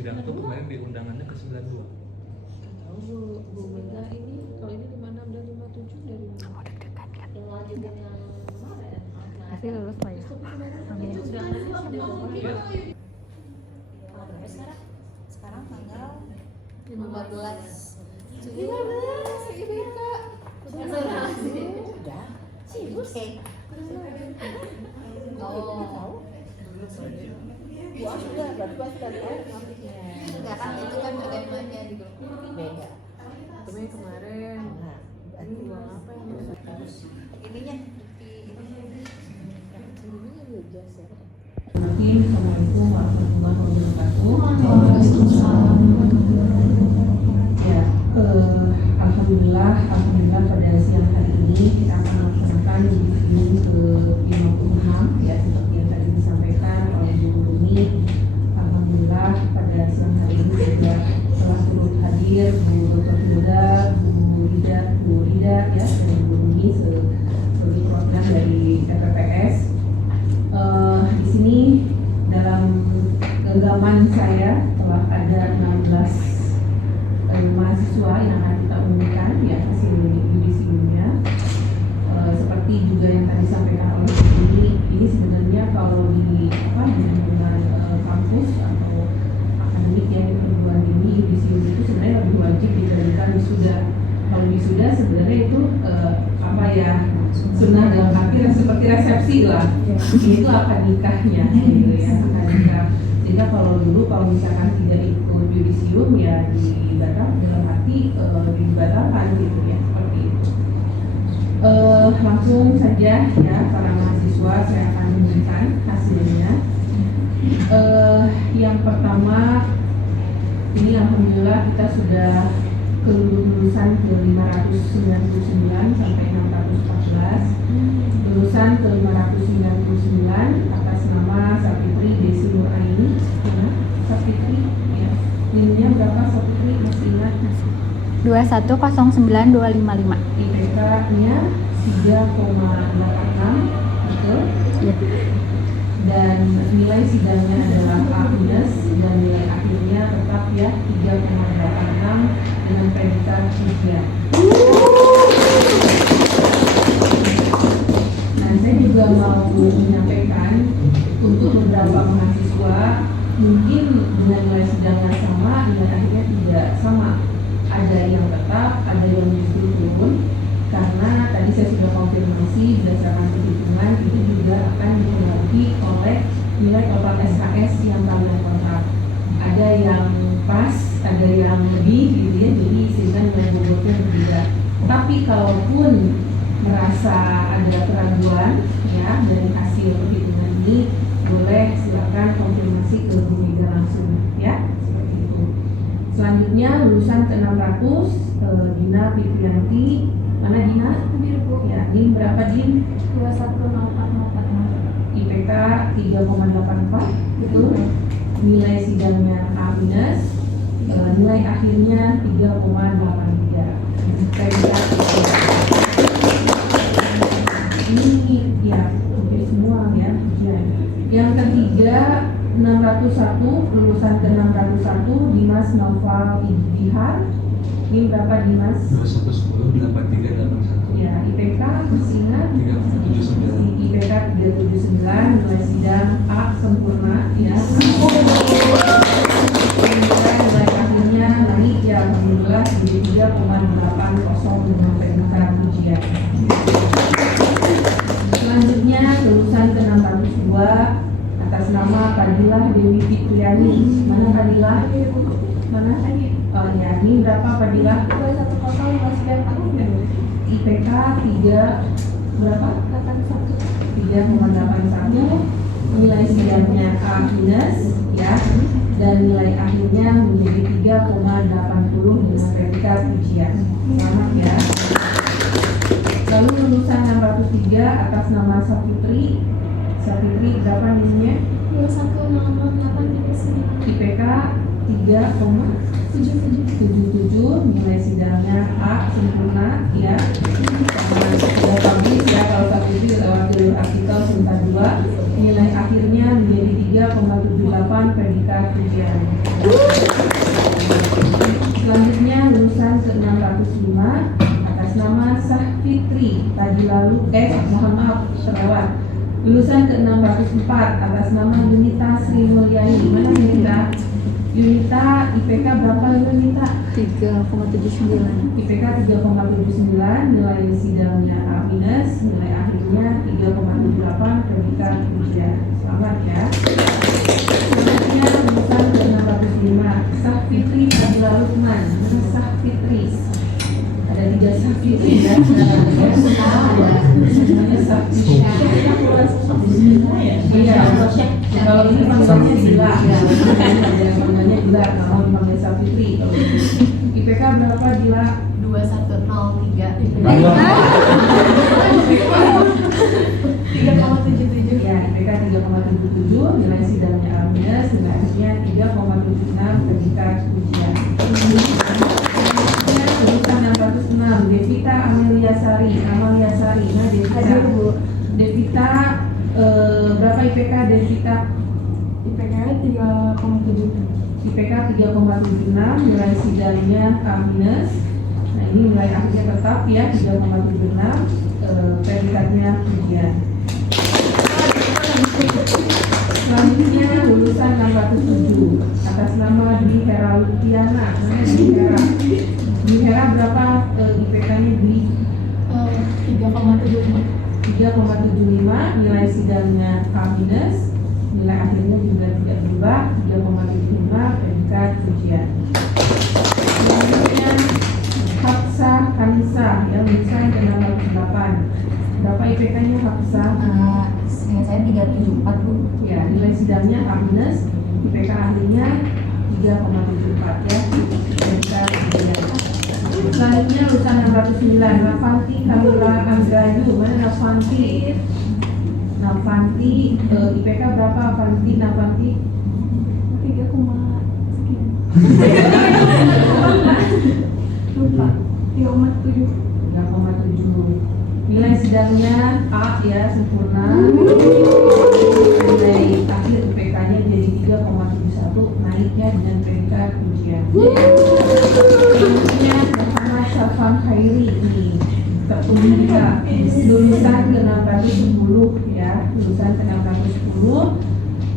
sidang itu kemarin di undangannya ke 92. Tahu Bu Mega ini kalau ini 56 dan 57 dari mana? Kamu deg-degan kan? Pasti lulus Pak ya? Amin. Sekarang tanggal 15 Udah. Oh, Wah, sudah berapa sudah tahu nantinya. enggak kan itu kan bagaimana di grup Beda. Itu yang kemarin. Nah, Ini uang apa yang harus? ininya Ini juga jas ya. Assalamualaikum warahmatullahi wabarakatuh. Ya, alhamdulillah pada siang hari ini kita akan melaksanakan review ke-56 ya, seperti yang tadi disampaikan oleh Bu Rumi. Alhamdulillah pada siang hari ini juga telah turut hadir Bu Dr. Hilda, Bu Rida ya, dan Bu Rumi sebagai perwakilan dari FPPS. Di sini dalam genggaman saya telah ada 16 mahasiswa yang akan kita umumkan ya hasil yudisiumnya. Seperti juga yang tadi disampaikan oleh ini sebenarnya kalau di lingkungan kampus atau akademik ya di perguruan tinggi, yudisium itu sebenarnya lebih wajib dijadikan wisuda. Kalau wisuda sebenarnya itu sunnah dalam arti seperti resepsi lah. Itu akad nikahnya gitu ya, akad nikah. Jika kalau misalkan tidak ikut yudisium ya dibatalkan, dalam arti dibatalkan gitu ya, seperti itu. Langsung saja ya para mahasiswa, saya akan memberikan hasilnya. Yang pertama ini alhamdulillah kita sudah kelulusan ke 599 sampai 614, lulusan ke 599 atas nama Sapitri Desi Nuraini. Sapitri ya, NIM-nya berapa Sapitri, masih ingat? 2109255. IPK-nya 3,86, betul? Iya. Dan nilai sidangnya adalah A minus dan nilai akhirnya tetap ya 3,86 dengan predikat ujian. Nah, saya juga mau menyampaikan untuk beberapa mahasiswa mungkin dengan nilai sidangnya sama, nilai akhirnya tidak sama. Ada yang tetap, ada yang justru turun, karena tadi saya sudah konfirmasi berdasarkan perhitungan itu juga akan dipengaruhi oleh nilai total SKS yang kalian kontrak. Ada yang pas, ada yang lebih gitu ya, jadi sehingga nilai bobotnya berbeda. Tapi kalaupun merasa ada keraguan ya dari hasil perhitungan ini, boleh silakan konfirmasi ke Bu Mega langsung ya, seperti itu. Selanjutnya lulusan ke 600 Dina Fitrianti. Mana Dina? Ya, ini berapa Din? 2104040. IPK 3,84, betul. Nilai sidangnya A minus, nilai akhirnya 3,83. Predikat ini ya ujian semua ya ujian. Yang ketiga 601, lulusan ke 601 Dimas Naufal Idhihar. Ini berapa Dimas? 2110 8381. Ya, IPK masih ingat? 379. IPK 379, nilai sidang A sempurna ya. Kemudian nilai akhirnya naik ya alhamdulillah menjadi 3,80 dengan predikat ujian. Selanjutnya lulusan ke 602 atas nama Fadilah Dewi Fitriani. Mana Fadilah? Mana? Oh ya, ini berapa Fadilah? 21059. IPK 3 berapa? 3,81. Nilai sidangnya A minus ya, dan nilai akhirnya menjadi 3,80 dengan predikat ujian. Selamat ya. Lalu lulusan 603 atas nama Sapitri. Sapitri berapa nilainya? 21088 IPK 3,77, nilai sidangnya A sempurna ya. Sudah publish ya kalau Sapitri lewat jalur artikel Sinta 2. Nilai akhirnya menjadi 3,78 predikat ujian. Fitri tadi lalu mohon maaf terlewat. Lulusan ke-604 atas nama Yunita Sri Mulyani. Mana Yunita? Yunita IPK berapa Yunita? 3,79. IPK 3,79, nilai sidangnya A minus, nilai akhirnya 3,78, predikat ujian. Selamat ya. Selanjutnya lulusan ke-605 Sahfitri Fadila Lukman. Mana Sahfitri? Ada 3 Sahfitri ya. Namanya Sahfitri. Iya. Kalau ini panggilannya Dila. Panggilannya Dila. Kalau dipanggil Sahfitri. IPK berapa Dila? 2103. 3,77. Ya, IPK 3,77, nilai sidangnya A minus, nilai akhirnya 3,76, predikat ujian. Lulusan 606, Devita Amalia Sari. Nah, Devita berapa IPK Devita? IPK 3,7. IPK 3,76, nilai sidangnya A minus. Nah, ini nilai akhirnya tetap ya 3,76, predikatnya ujian. Selanjutnya lulusan 607 atas nama Dwi Hera Lutiana. Mana Dwi Hera? Dwi Hera berapa IPK-nya Dwi? 3,75. 3,75, nilai sidangnya A minus, nilai akhirnya juga tidak berubah 3,75, predikat ujian. Selanjutnya Hafsah Kanisa yang lulusan ke-608. Berapa IPK-nya Hafsah? Seingat saya 374 Bu. Ya, nilai sidangnya A minus, IPK akhirnya 3,74 ya. Predikat ujian. Selanjutnya lulusan 609 Nafanti Kamila Anggrayu. Mana Nafanti? Nafanti IPK berapa Nafanti? 3, sekian. Lupa. 3,7. 3,7. Nilai sidangnya A ya, sempurna. Nilai akhir IPK-nya jadi 3,71, naiknya dengan predikat ujian. Selanjutnya Muhammad Syafan Khairi ini tertulis kita lulusan ke-610 ya, lulusan ke-610.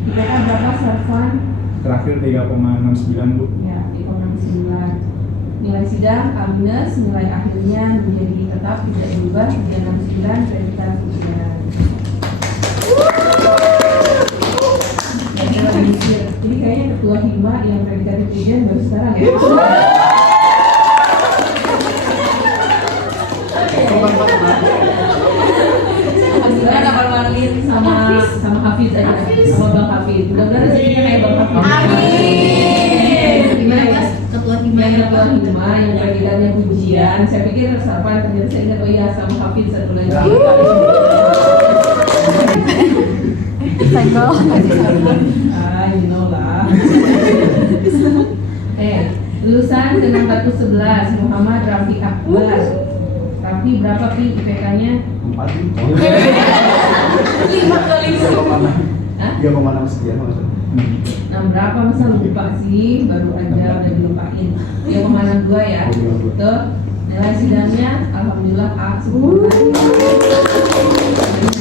IPK berapa Syafan? Terakhir 3,69 Bu. Ya, 3,69. Nilai sidang A minus, nilai akhirnya menjadi tetap tidak berubah 369, predikat ujian. Jadi kayaknya ketua hima yang predikat ujian baru sekarang ya. Alhamdulillah Bang Marlin sama Hafiz aja, sama Bang Hafiz. Mudah-mudahan rezekinya kayak Bang Hafiz. Amin. Gimana ya? Ketua Yang ketua hima yang predikatnya ujian. Saya pikir resapan, ternyata saya ingat oh iya sama Hafiz satu lagi. Senggol. You know lah. Lulusan ke-611 Muhammad Rafi Akbar. Rafi berapa Pi IPK-nya? 4 Hah? 3,6 sekian maksudnya. Nah berapa masa lupa sih? Baru aja udah dilupain. 3,62 ya. Tuh nilai sidangnya alhamdulillah A sempurna.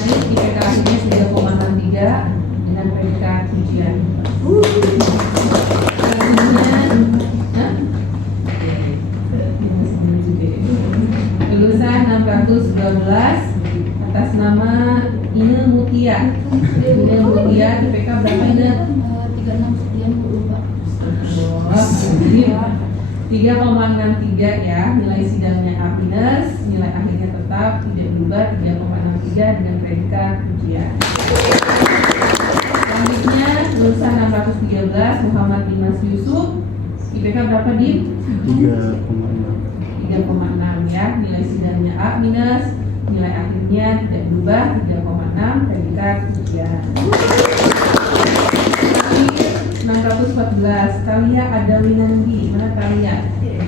Naik IPK akhirnya 3,63 dengan predikat ujian. Lulusan 612 atas nama Ine Mutia. Ine Mutia IPK berapa Ine? 36 sekian Bu lupa. 3,63 ya, nilai sidangnya A minus, nilai akhirnya tetap tidak berubah 3,63 dengan predikat ujian. Selanjutnya lulusan 613 Muhammad Dimas Yusuf, IPK berapa Dim? 3,6 ya, nilai sidangnya A minus, nilai akhirnya tidak berubah 3,6, predikat ujian. 614 Talia Adawinandi. Mana Talia? Ya,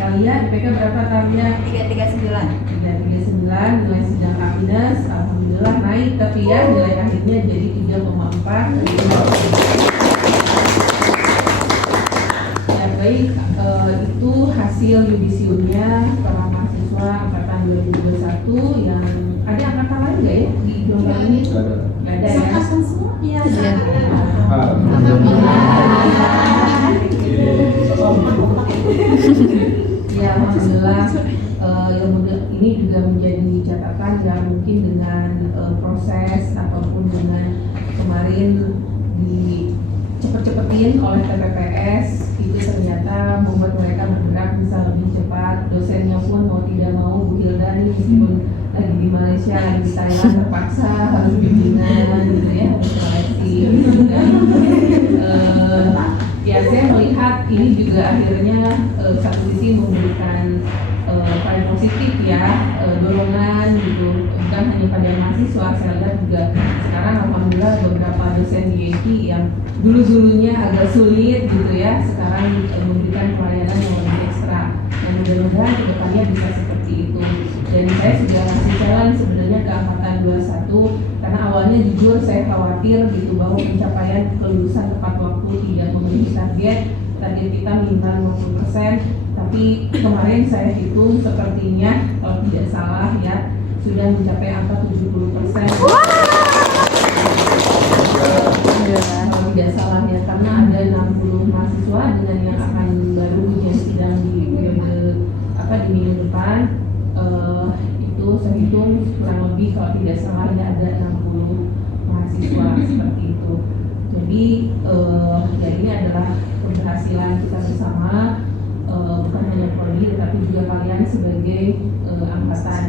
Talia IPK berapa Talia? 339. 339, nilai sidang A minus, alhamdulillah naik tapi ya nilai akhirnya jadi 3,4. Ya baik, itu hasil yudisiumnya para mahasiswa angkatan 2021 yang ada angkatan lain nggak ya di gelombang ini? Nggak ada ya? semua ya. Ya, alhamdulillah yang ini juga menjadi catatan yang mungkin dengan proses ataupun dengan kemarin dicepet-cepetin oleh TPPS itu ternyata membuat mereka bergerak bisa lebih cepat. Dosennya pun mau tidak mau Bu Hilda nih meskipun lagi di Malaysia, lagi di Thailand terpaksa harus bimbingan gitu ya, harus seleksi gitu kan. Ya saya melihat ini juga akhirnya satu sisi memberikan paling positif ya, dorongan gitu, bukan hanya pada mahasiswa. Saya lihat juga sekarang alhamdulillah beberapa dosen di IAIT yang dulunya agak sulit gitu ya, sekarang memberikan pelayanan yang lebih ekstra, dan mudah-mudahan kedepannya bisa seperti itu. Dan saya sudah ngasih jalan sebenarnya ke angkatan 21 karena awalnya jujur saya khawatir gitu bahwa pencapaian kelulusan tepat waktu tidak memenuhi target kita minimal 50%, tapi kemarin saya hitung sepertinya kalau tidak salah ya sudah mencapai angka 70%. Kalau tidak salah ya, karena ada 60 mahasiswa dengan yang akan baru ujian sidang di periode di minggu depan. Itu saya hitung kurang lebih kalau tidak salah ya ada 60 mahasiswa seperti itu. Jadi ya ini adalah keberhasilan kita bersama, bukan hanya prodi tapi juga kalian sebagai angkatan.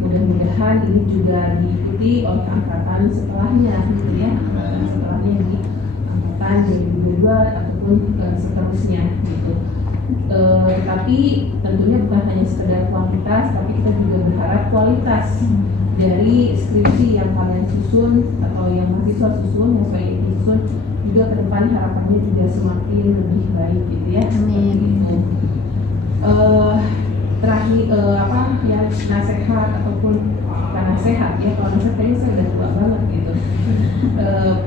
Mudah-mudahan ini juga diikuti oleh angkatan setelahnya gitu ya, angkatan setelahnya di angkatan 2022 ataupun seterusnya gitu. Tapi tentunya bukan hanya sekedar kuantitas, tapi kita juga berharap kualitas dari skripsi yang kalian susun atau yang mahasiswa susun, yang saya susun juga ke depan harapannya juga semakin lebih baik gitu ya. Amin. Terakhir ya nasihat ataupun bukan nasihat ya, kalau nasihat tadi saya udah tua banget gitu.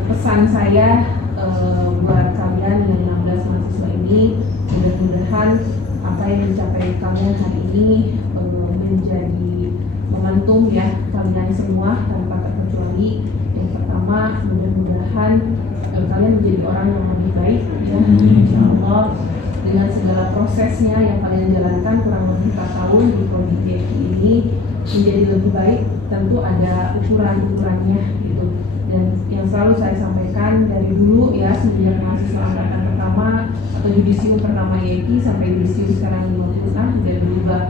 Pesan saya buat kalian yang 16 mahasiswa ini, mudah-mudahan apa yang mencapai kalian hari ini menjadi momentum ya kalian semua tanpa terkecuali. Yang pertama, mudah-mudahan kalian menjadi orang yang lebih baik ya, insya Allah, dengan segala prosesnya yang kalian jalankan kurang lebih 4 tahun di prodi IAIT ini menjadi lebih baik. Tentu ada ukuran-ukurannya gitu, dan yang selalu saya sampaikan dari dulu ya, sejak mahasiswa angkatan pertama atau yudisium pertama IAIT sampai yudisium sekarang 50 sudah berubah.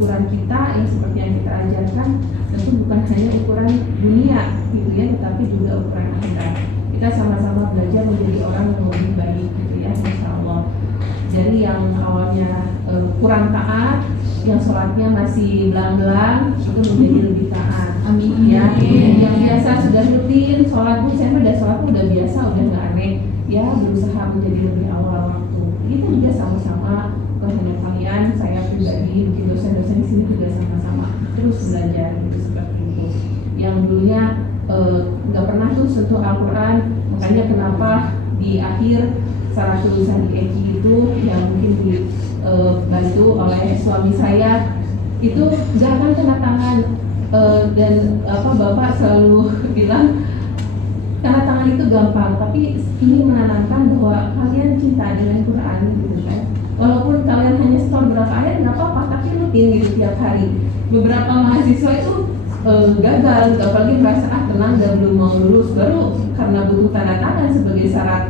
Ukuran kita yang seperti yang kita ajarkan tentu bukan hanya ukuran dunia gitu ya, tetapi juga ukuran akhirat. Kita sama-sama belajar menjadi orang yang lebih baik gitu ya, insya Allah. Jadi yang awalnya kurang taat, yang sholatnya masih belang-belang, itu menjadi lebih taat. Amin. Ya, yang biasa sudah rutin sholat, saya udah sholat udah biasa, udah nggak aneh. Ya, berusaha menjadi lebih awal waktu. Kita juga sama-sama, bukan hanya kalian, saya pribadi, mungkin dosen-dosen di sini juga sama-sama terus belajar gitu seperti itu. Yang dulunya nggak pernah tuh sentuh Al-Quran, makanya kenapa di akhir syarat tulisan di IAIT itu yang mungkin dibantu oleh suami saya itu jangan kena tangan, dan bapak selalu bilang tanda tangan itu gampang, tapi ini menanamkan bahwa kalian cinta dengan Quran gitu kan. Walaupun kalian hanya setor berapa ayat nggak apa-apa, tapi rutin gitu tiap hari. Beberapa mahasiswa itu gagal, apalagi merasa tenang dan belum mau lulus, baru karena butuh tanda tangan sebagai syarat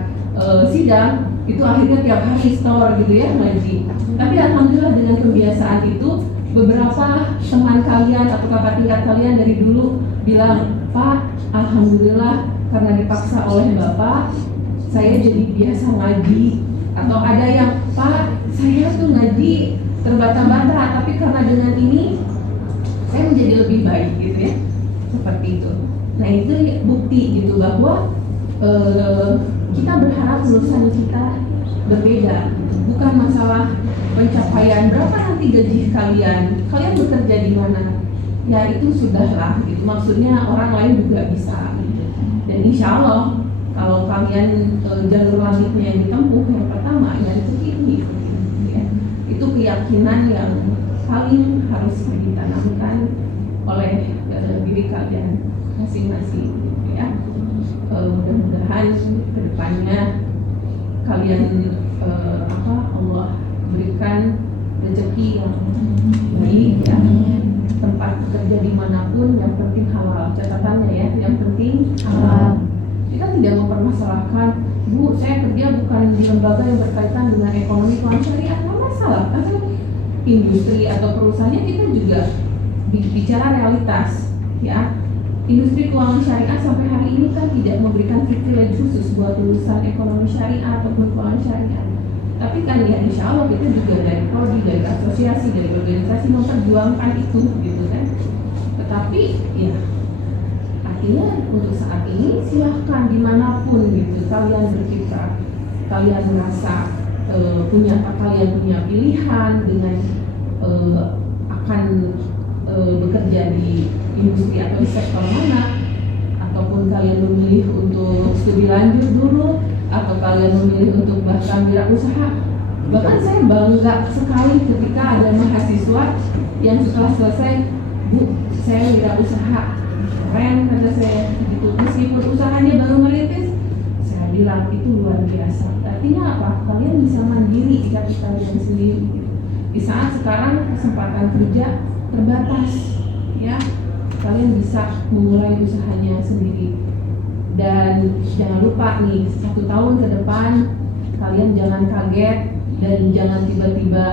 sidang itu akhirnya tiap hari store gitu ya ngaji. Tapi alhamdulillah dengan kebiasaan itu beberapa teman kalian atau kakak tingkat kalian dari dulu bilang, Pak, alhamdulillah karena dipaksa oleh Bapak saya jadi biasa ngaji. Atau ada yang, Pak, saya tuh ngaji terbata-bata, tapi karena dengan ini saya menjadi lebih baik gitu ya, seperti itu. Nah itu bukti gitu bahwa kita berharap lulusan kita berbeda, bukan masalah pencapaian berapa nanti gaji kalian bekerja di mana, ya itu sudahlah gitu. Maksudnya orang lain juga bisa gitu. Dan insya Allah kalau kalian jalur langitnya yang ditempuh yang pertama ya itu ini gitu, ya. Itu keyakinan yang saling harus ditanamkan oleh diri kalian masing-masing gitu ya. Mudah-mudahan kedepannya kalian Allah berikan rezeki yang baik ya, tempat kerja dimanapun yang penting halal, catatannya ya, yang penting halal. Kita tidak mempermasalahkan, Bu, saya kerja bukan di lembaga yang berkaitan dengan ekonomi keuangan syariah, nggak masalah. Asal industri atau perusahaannya kita juga bicara realitas ya. Industri keuangan syariah sampai hari ini kan tidak memberikan privilege khusus buat lulusan ekonomi syariah ataupun keuangan syariah. Tapi kan ya insya Allah kita juga dari prodi, dari asosiasi, dari organisasi memperjuangkan itu gitu kan. Tetapi ya artinya untuk saat ini silahkan dimanapun gitu kalian berkiprah, kalian merasa kalian punya pilihan dengan akan bekerja di industri atau di sektor mana, ataupun kalian memilih untuk studi lanjut dulu, atau kalian memilih untuk bahkan wirausaha. Bahkan saya bangga sekali ketika ada mahasiswa yang setelah selesai, Bu, saya wirausaha, keren kata saya gitu. Meskipun usahanya baru merintis, saya bilang itu luar biasa. Artinya apa? Kalian bisa mandiri jika kalian sendiri gitu. Di saat sekarang kesempatan kerja terbatas ya, kalian bisa memulai usahanya sendiri. Dan jangan lupa nih, 1 tahun ke depan kalian jangan kaget dan jangan tiba-tiba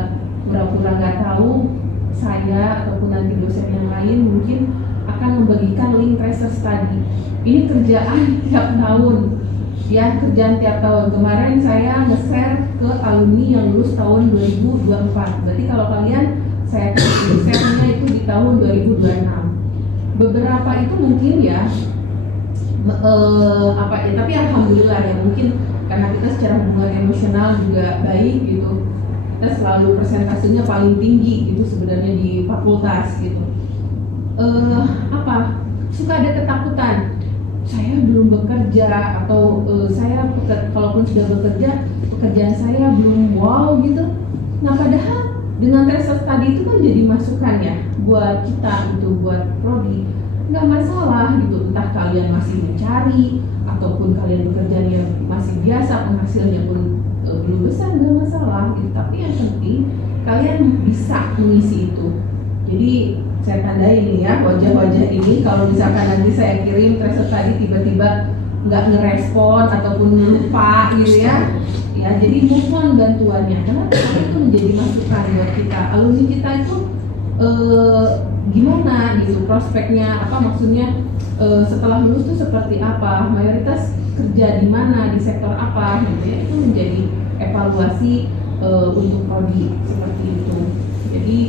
pura-pura nggak tahu. Saya ataupun nanti dosen yang lain mungkin akan membagikan link research study. Ini kerjaan tiap tahun ya, kerjaan tiap tahun. Kemarin saya nge-share ke alumni yang lulus tahun 2024. Berarti kalau kalian saya kasih risetnya itu di tahun 2026. Beberapa itu mungkin ya tapi alhamdulillah ya, mungkin karena kita secara hubungan emosional juga baik gitu, kita selalu persentasenya paling tinggi gitu sebenarnya di fakultas gitu. Suka ada ketakutan, saya belum bekerja atau saya kalaupun sudah bekerja, pekerjaan saya belum wow gitu. Nah padahal dengan research tadi itu kan jadi masukan ya buat kita gitu, buat prodi. Nggak masalah gitu, entah kalian masih mencari ataupun kalian bekerjanya masih biasa, penghasilannya pun belum besar, nggak masalah gitu. Tapi yang penting kalian bisa mengisi itu. Jadi saya tandai nih ya wajah-wajah ini, kalau misalkan nanti saya kirim research tadi tiba-tiba nggak ngerespon ataupun lupa gitu ya, jadi move on bantuannya, karena itu menjadi masukan buat kita. Alumni kita itu gimana gitu prospeknya, maksudnya setelah lulus tuh seperti apa, mayoritas kerja di mana, di sektor apa gitu ya, itu menjadi evaluasi untuk prodi seperti itu. Jadi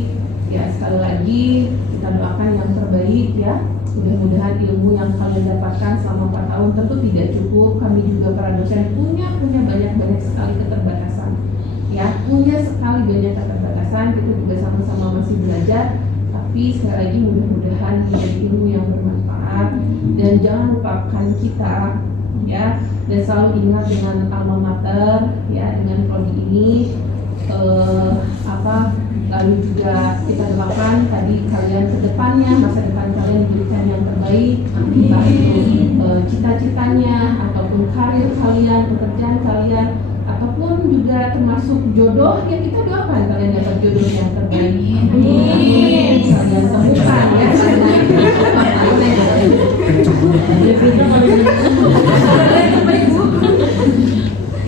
ya sekali lagi kita doakan yang terbaik ya. Mudah-mudahan ilmu yang kalian dapatkan selama 4 tahun tentu tidak cukup. Kami juga para dosen punya banyak sekali keterbatasan. Ya, punya sekali banyak keterbatasan. Kita juga sama-sama masih belajar. Tapi sekali lagi mudah-mudahan menjadi ilmu yang bermanfaat. Dan jangan lupakan kita ya. Dan selalu ingat dengan alma mater ya, dengan prodi ini. Lalu juga kita doakan tadi kalian ke depannya, masa depan kalian diberikan yang terbaik, entah itu cita-citanya ataupun karir kalian, pekerjaan kalian, ataupun juga termasuk jodoh, ya kita doakan kalian dapat jodoh yang terbaik. Amin. Kalian temukan ya.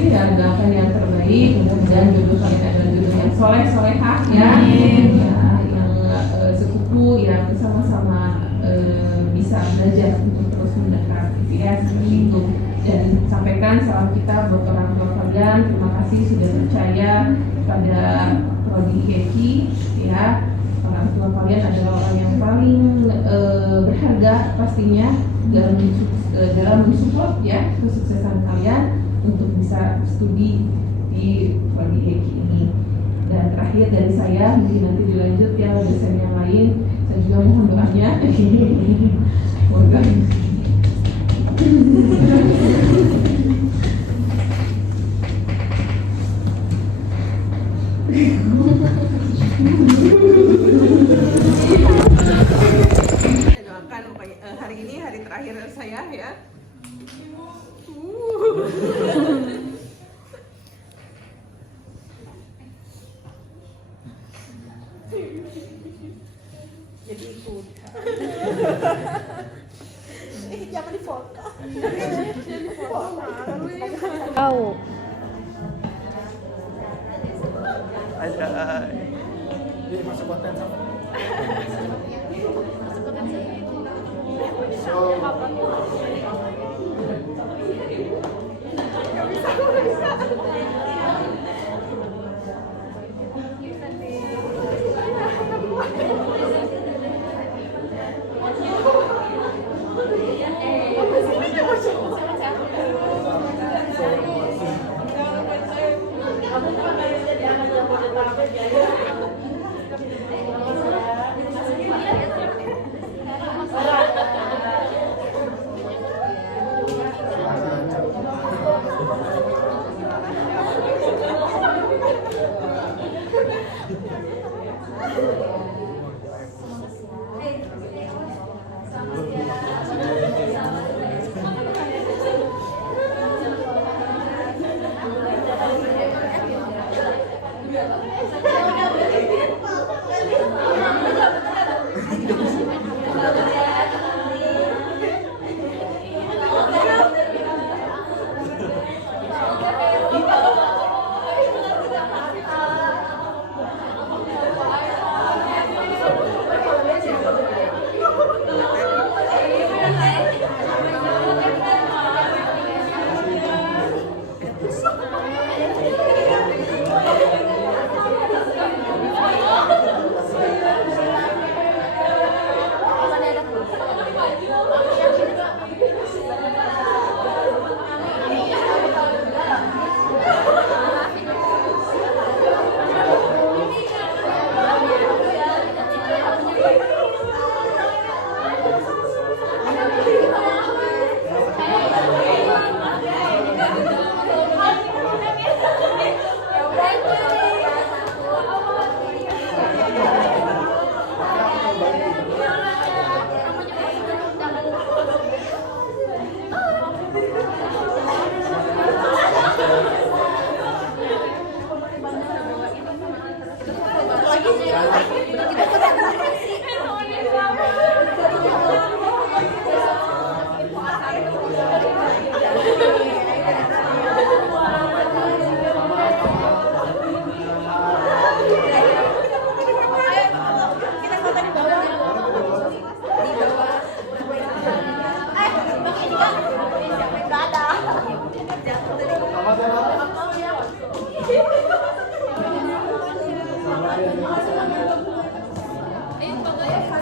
Iya, doakan yang terbaik, mudah-mudahan jodoh kalian adalah jodoh yang soleh-solehah ya, yang sekufu, yang sama-sama bisa belajar untuk terus mendekat gitu ya, seperti itu. Dan sampaikan salam kita buat orang tua kalian, terima kasih sudah percaya pada prodi HEKI ya. Orang tua kalian adalah orang yang paling berharga pastinya dalam mensupport ya kesuksesan kalian untuk bisa studi di prodi HEKI ini. Dan terakhir dari saya, mungkin nanti dilanjut ya dosen yang lain, saya juga mohon doanya. Semoga Jadi ikut. Jangan difoto. Tahu. Jadi masuk konten sama.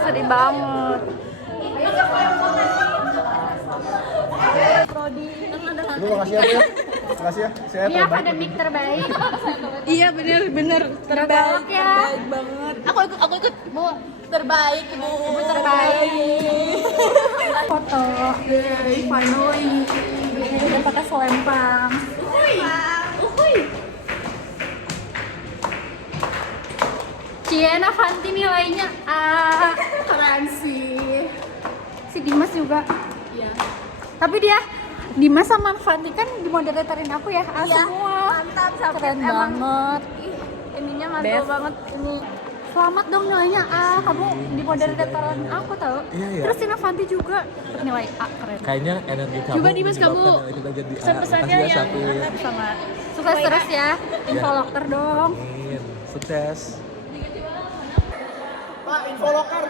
Sedih banget. Ibu makasih ya, Bu, ya. Makasih ya. Saya Ini akademik terbaik. Iya bener terbaik ya. terbaik banget. Aku ikut Bu terbaik Ibu. Ibu terbaik. Foto. Finally. Udah pakai selempang. Ciena Fanti nilainya A. Keren sih. Si Dimas juga. Iya. Tapi dia Dimas sama Fanti kan dimoderatorin aku ya, A semua. Mantap sampai Keren emang banget. ininya mantul banget ini. Selamat dong nilainya A. Kamu dimoderatorin aku tau. Iya. Terus Tina Fanti juga nilai A, keren. Kayaknya energi kamu Coba Dimas, kamu menyebabkan nilai kita jadi A. pesan-pesannya Makasih ya, yang Sakti. mantap sama Sukses terus ya. Infoloker dong. Amin. Sukses. Pak, info lokal.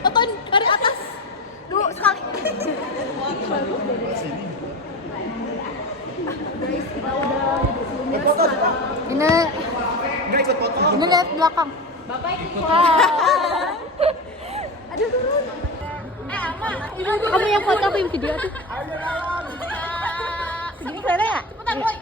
fotoin dari atas dulu sekali. Ini Enggak ikut foto. ini lihat belakang. Aduh turun. Ama. Kamu yang foto, aku yang video tuh. Segini kelihatan ya? Cepetan boy.